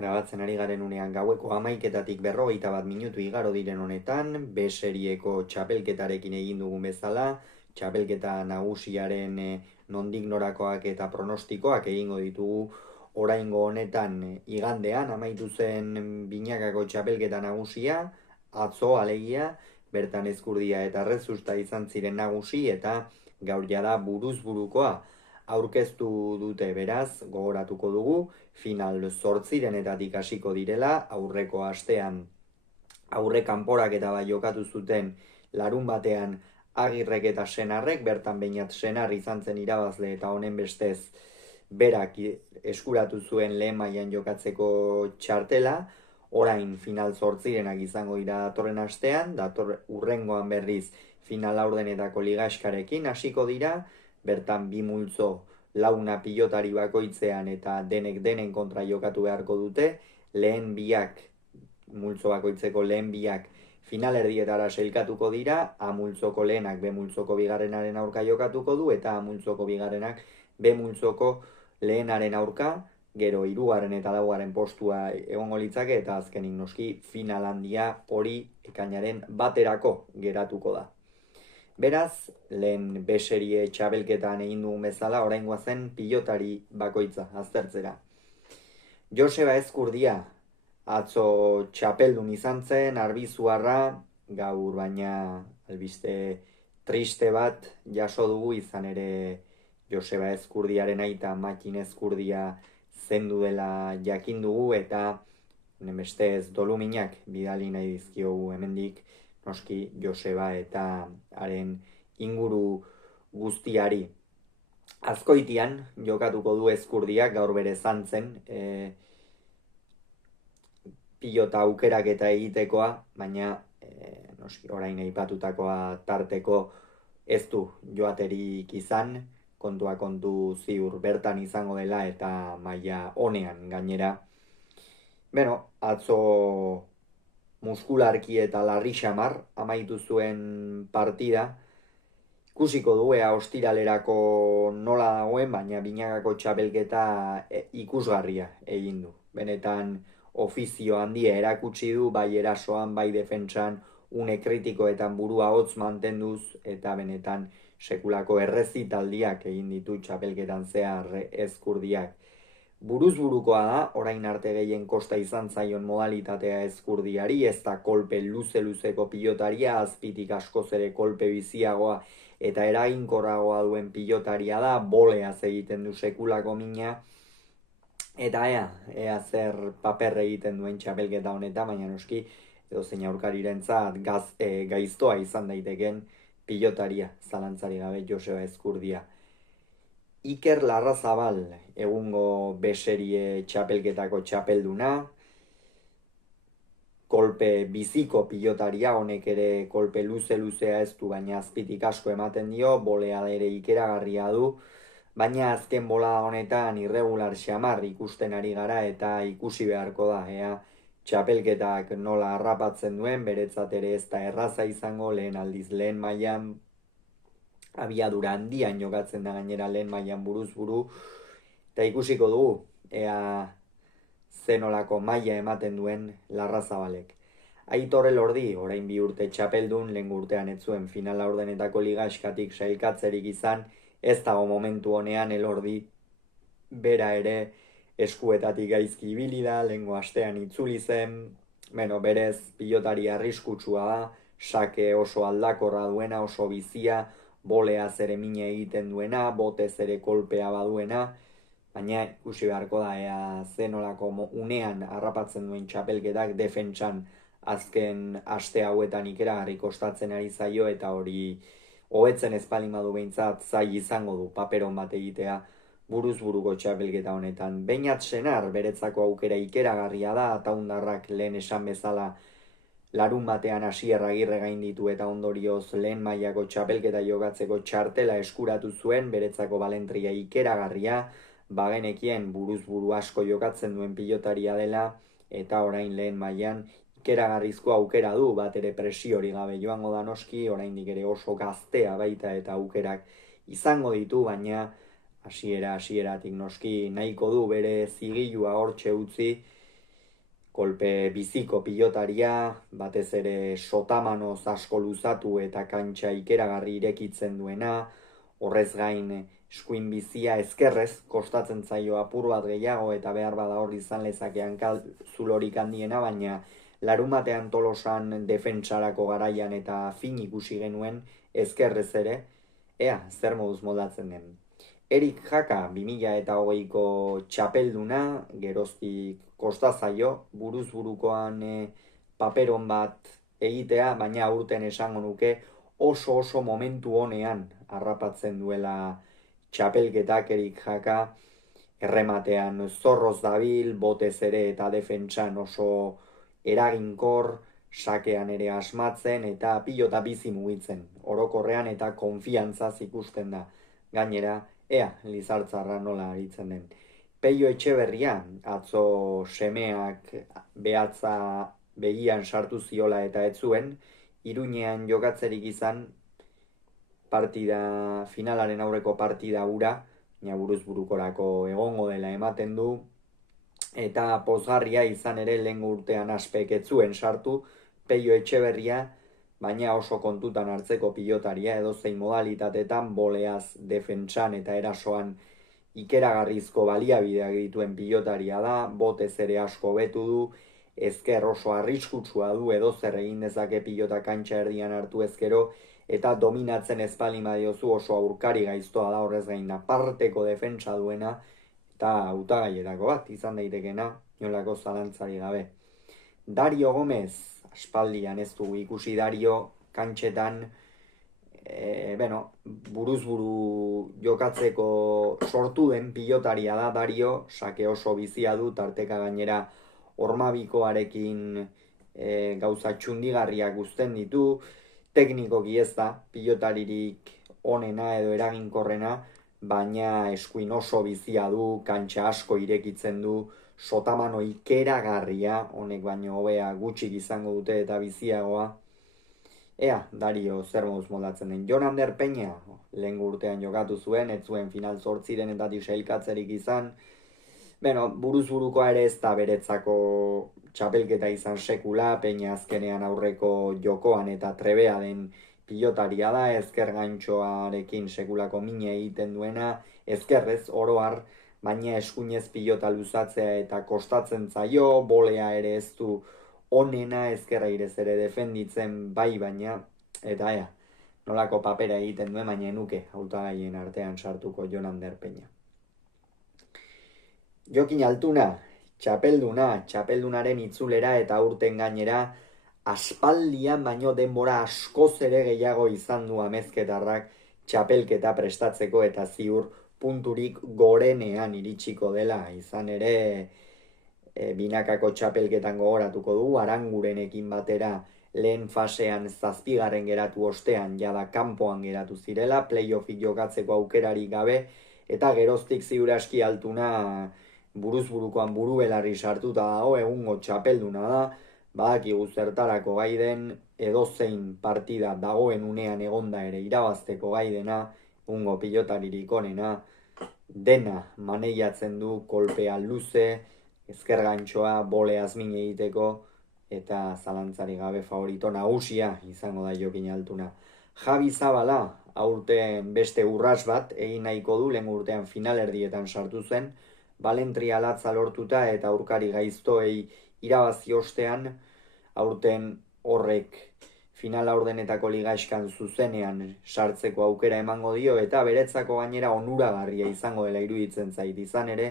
Grabatzen ari garen unean gaueko 11:41 igaro diren honetan, B serieko txapelketarekin egin dugun bezala, txapelketa nagusiaren nondik norakoak eta pronostikoak egingo ditugu oraingo honetan igandean, amaitu zen binakako txapelketa nagusia, atzo alegia, bertan Ezkurdia eta Errezusta izan ziren nagusi eta gaur jada buruz burukoa aurkeztu dute, beraz, gogoratuko dugu, final 8 hasiko direla, aurreko astean aurre kanporak eta bai jokatu zuten larun batean Agirrek eta Senarrek, bertan behinat Senar izan zen irabazle eta honen bestez berak eskuratu zuen lehen mailan jokatzeko txartela, orain final 8 izango dira datorren astean, urrengoan berriz final laurdenetako ligaskarekin hasiko dira, bertan bi multzo launa pilotari bakoitzean eta denek denen kontra jokatu beharko dute, multzo bakoitzeko lehen biak finalerdietara sailkatuko dira, A multzoko lehenak B multzoko bigarrenaren aurka jokatuko du, eta A multzoko bigarrenak B multzoko lehenaren aurka, gero 3. eta 4. postua egongo litzake, eta azkenik noski final handia hori ekainaren baterako geratuko da. Beraz, lehen B serie txabelketan egin dugun bezala, oraingoa zen pilotari bakoitza aztertzera. Joseba Ezkurdia, atzo txapeldun izan zen, Arbizuarra, gaur baina albiste triste bat jaso dugu, izan ere Joseba Ezkurdiaren aita Makin Ezkurdia zendu dela jakin dugu, eta bestez doluminak bidali nahi dizkiogu hemendik, noski Joseba eta haren inguru guztiari. Azkoitian jokatuko du Ezkurdiak, gaur bere zantzen, pilota aukerak eta egitekoa, baina noski orain aipatutakoa tarteko ez du joaterik izan, kontua kontu ziur bertan izango dela eta maila onean gainera. Beno, atzo muskularki eta larri xamar amaitu zuen partida, ikusiko du ea ostiralerako nola dagoen, baina binakako txapelketa ikusgarria egin du. Benetan ofizio handia erakutsi du, bai erasoan, bai defentsan, une kritikoetan burua hotz mantenduz, eta benetan sekulako errezitaldiak egin ditu txapelketan zehar Ezkurdiak. Buruz burukoa da, orain arte gehien kosta izan zaion modalitatea Ezkurdiari, ez da kolpe luze-luzeko pilotaria, azpitik askoz ere kolpe biziagoa eta eraginkorragoa duen pilotaria da, boleaz egiten du sekulako mina, eta ea zer paper egiten duen txapelketa honetan, baina noski edozein aurkarirentzat gaiztoa izan daiteken pilotaria, zalantzari gabe Joseba Ezkurdia. Iker Larrazabal, egungo B serie txapelketako txapelduna, kolpe biziko pilotaria, honek ere kolpe luze-luzea ez du, baina azpitik asko ematen dio, bolea ere ikeragarria du, baina azken bola honetan irregular xamar ikusten ari gara eta ikusi beharko da, txapelketak nola harrapatzen duen, beretzat ere ez da erraza izango, lehen aldiz lehen mailan abiadura handian jokatzen da gainera lehen mailan buruz buru, eta ikusiko dugu, ea zenolako maila ematen duen Larrazabalek. Aitor Elordi, orain 2 urte txapeldun, lehen urtean ez zuen final laurdenetako ligaskatik sailkatzerik izan, ez dago momentu honean Elordi bera ere eskuetatik gaizki ibili da, lehengo astean itzuli zen, berez pilotari arriskutsua da, sake oso aldakorra duena, oso bizia, boleaz ere mine egiten duena, botez ere kolpea baduena, baina ikusi beharko da ea zenolako unean harrapatzen duen txapelketak defentsan azken aste hauetan ikeragarri kostatzen ari zaio, eta hori hobetzen ez baldin badu behintzat zail izango du paperon bat egitea buruz buruko txapelketa honetan. Beñat Senar beretzako aukera ikeragarria da, Ataundarrak lehen esan bezala larun batean Asier Agirre gain ditu eta ondorioz lehen mailako txapelketa jokatzeko txartela eskuratu zuen, beretzako balentria ikeragarria, bagenekien buruz buru asko jokatzen duen pilotaria dela, eta orain lehen mailan ikeragarrizko aukera du, bat ere presiori gabe joango da noski, oraindik ere oso gaztea baita eta aukerak izango ditu, baina hasieratik noski nahiko du bere zigilua hortxe utzi, kolpe biziko pilotaria, batez ere sotamanoz asko luzatu eta kantxa ikeragarri irekitzen duena, horrez gain eskuin bizia ezkerrez, kostatzen zaio apur bat gehiago eta behar bada hor izan lezakean zulorik handiena, baina larumatean Tolosan defentsarako garaian eta fin ikusi genuen ezkerrez ere, ea, zer moduz moldatzen den. Erik Jaka, 2008ko txapelduna, geroztik kosta zaio, buruz burukoan paperon bat egitea, baina aurten esango nuke oso momentu honean harrapatzen duela txapelketak Erik Jaka, errematean zorroz dabil, botez ere eta defentsan oso eraginkor, sakean ere asmatzen eta pilota bizi mugitzen, orokorrean eta konfiantzaz ikusten da. Gainera, ea, Lizartzarra nola aritzen den. Peio Etxeberria, atzo semeak behatza begian sartu ziola eta ez zuen, Iruñean jokatzerik izan partida, finalaren aurreko partida ura, baina buruz burukorako egongo dela ematen du, eta pozgarria izan ere lehen urtean aspek ez zuen sartu, Peio Etxeberria, baina oso kontutan hartzeko pilotaria, edozein modalitatetan boleaz, defentsan eta erasoan ikeragarrizko baliabideak dituen pilotaria da, botez ere asko betu du, ezker oso arriskutsua du, edozer egin dezake pilota kantxa erdian hartu ezkero, eta dominatzen ezpalin badiozu oso aurkari gaiztoa da, horrez gain aparteko defentsa duena, eta hautagaietako bat izan daitekena, inolako zalantzari gabe. Dario Gomez, aspaldian ez dugu ikusi Dario kantxetan, buruz buru jokatzeko sortu den pilotaria da Dario, sake oso bizia du, tarteka gainera hormabikoarekin gauza txundigarriak uzten ditu, teknikoki ez da, pilotaririk onena edo eraginkorrena, baina eskuin oso bizia du, kantxa asko irekitzen du, sotamano ikeragarria, honek baino hobea gutxik izango dute eta biziagoa. Ea, Dario, zer moduz moldatzen den. Jon Ander Peña, lehen urtean jokatu zuen, ez zuen final 8 eta sailkatzerik izan. Buruz burukoa ere ez da beretzako txapelketa izan sekula, Peña azkenean aurreko jokoan eta trebea den pilotaria da, ezker gantxoarekin sekulako mine egiten duena, ezkerrez, oroar, baina eskuinez pilota luzatzea eta kostatzen zaio, bolea ere ez du onena, ezkerra irez ere defenditzen bai baina, eta ea, nolako papera egiten duen, baina nuke hautagaien artean sartuko Jon Ander Peña. Jokin Altuna, txapeldunaren itzulera eta aurten gainera, aspaldian baino denbora askoz ere gehiago izan du amezketarrak txapelketa prestatzeko eta ziur punturik gorenean iritsiko dela, izan ere binakako txapelketan gogoratuko du, Arangurenekin batera lehen fasean 7. geratu ostean jada kanpoan geratu zirela, playoffik jokatzeko aukerarik gabe, eta geroztik ziur aski Altuna buruz burukoan buru belarri sartuta dago, egungo txapelduna da, badakigu zertarako gai den, edozein partida dagoen unean egonda ere irabazteko gai dena, egungo pilotaririk onena, dena maneiatzen du, kolpea luze, ezker gantxoa, bole azmin egiteko, eta zalantzari gabe favorito nagusia izango da Jokin Altuna. Javi Zabala, aurten beste urras bat, egin nahiko du, lehen urtean finalerdietan sartu zen, balentria latza lortuta eta aurkari gaiztoei irabazi ostean, aurten horrek final aurdenetako ligaiskan zuzenean sartzeko aukera emango dio, eta beretzako gainera onuragarria izango dela iruditzen zait, izan ere,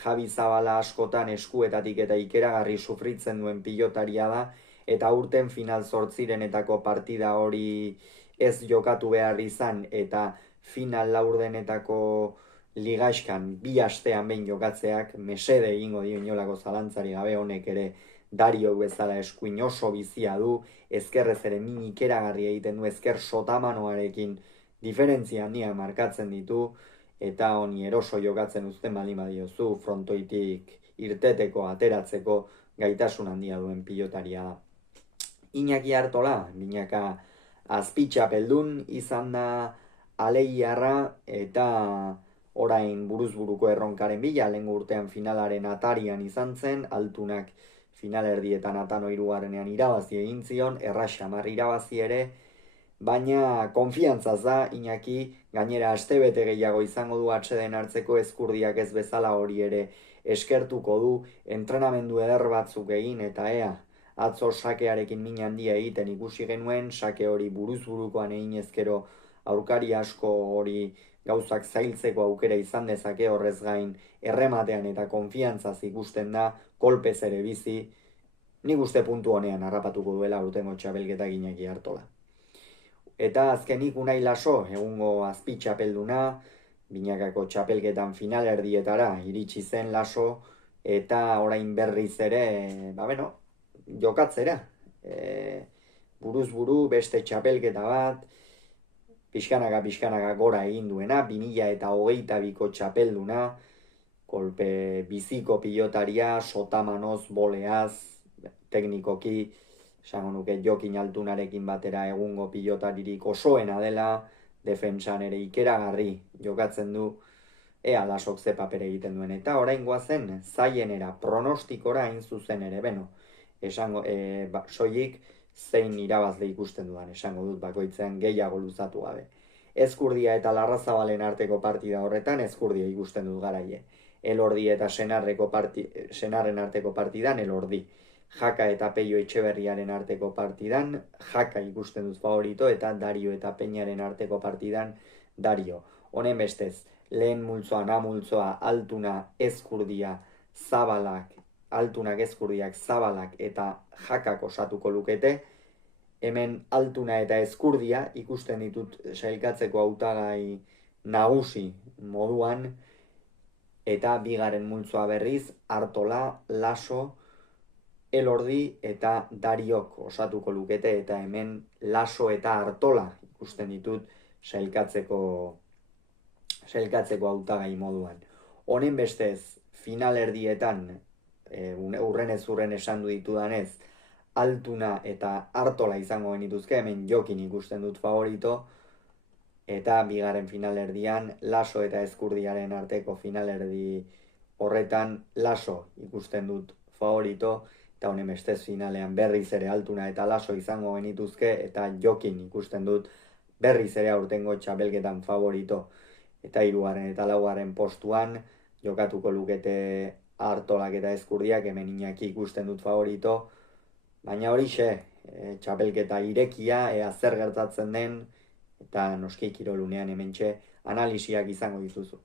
Javi Zabala askotan eskuetatik eta ikeragarri sufritzen duen pilotaria da, eta aurten final 8 partida hori ez jokatu behar izan, eta final laurdenetako ligaiskan 2 astean behin jokatzeak mesede egingo dio inolako zalantzari gabe, honek ere Dario bezala eskuin oso bizia du, ezkerrez ere min ikeragarri egiten du, ezker sotamanoarekin diferentzia handia markatzen ditu, eta honi eroso jokatzen uzten baldin badiozu, frontoitik irteteko, ateratzeko gaitasun handia duen pilotaria da. Iñaki Artola, binaka azpitxapeldun izan da aleiarra, eta orain buruz buruko erronkaren bila, lehen urtean finalaren atarian izan zen, Altunak finalerdietan Atano hirugarrenean irabazi egin zion, erraz xamar irabazi ere, baina konfiantzaz da, Iñaki, gainera astebete gehiago izango du atseden hartzeko, Ezkurdiak ez bezala hori ere eskertuko du, entrenamendu eder batzuk egin eta ea, atzo sakearekin min handia egiten ikusi genuen, sake hori buruz burukoan egin ezkero aurkari asko hori gauzak zailtzeko aukera izan dezake, horrez gain errematean eta konfiantzaz ikusten da, kolpez ere bizi, nik uste puntu honean harrapatuko duela aurtengo txapelketa Iñaki Artola. Eta azkenik Unai Laso, egungo azpi txapelduna, binakako txapelketan finalerdietara iritsi zen Laso, eta orain berriz ere, jokatzera. Buruz buru beste txapelketa bat, pixkanaka gora egin duena, 2022ko txapelduna, kolpe biziko pilotaria, sotamanoz, boleaz, teknikoki, esango nuke Jokin Altunarekin batera egungo pilotaririk osoena dela, defentsan ere ikeragarri jokatzen du, ea Lasok ze paper egiten duen. Eta orain goazen, zaienera, pronostikora hain zuzen ere, esango, soilik zein irabazle ikusten dudan, esango dut bakoitzen gehiago luzatu gabe. Ezkurdia eta Larrazabalen arteko partida horretan, Ezkurdia ikusten dut garaie. Elordi eta Senarren arteko partidan, Elordi. Jaka eta Peio Etxeberriaren arteko partidan, Jaka ikusten dut favorito, eta Dario eta Peñaren arteko partidan, Dario. Honen bestez, lehen multzoa, namultzoa, Altuna, Ezkurdia, Zabalak, Altunak, Ezkurdiak, Zabalak eta Jakak osatuko lukete. Hemen Altuna eta Ezkurdia ikusten ditut sailkatzeko hautagai nagusi moduan, eta bigarren multzoa berriz, Artola, Laso, Elordi eta Dariok osatuko lukete, eta hemen Laso eta Artola ikusten ditut sailkatzeko hautagai moduan. Honen bestez, finalerdietan, urrenez esan du ditudanez, Altuna eta Artola izango genituzke, hemen Jokin ikusten dut favorito, eta bigarren finalerdian Laso eta Ezkurdiaren arteko finalerdi horretan Laso ikusten dut favorito, eta honen bestez finalean berriz ere Altuna eta Laso izango genituzke, eta Jokin ikusten dut berriz ere aurtengo txapelketan favorito, eta 3. eta 4. postuan jokatuko lukete Artolak eta Ezkurdiak, hemen Iñaki ikusten dut favorito, baina horixe, txapelketa irekia, ea zer gertatzen den, eta noski kirolunean hementxe analisiak izango dituzu.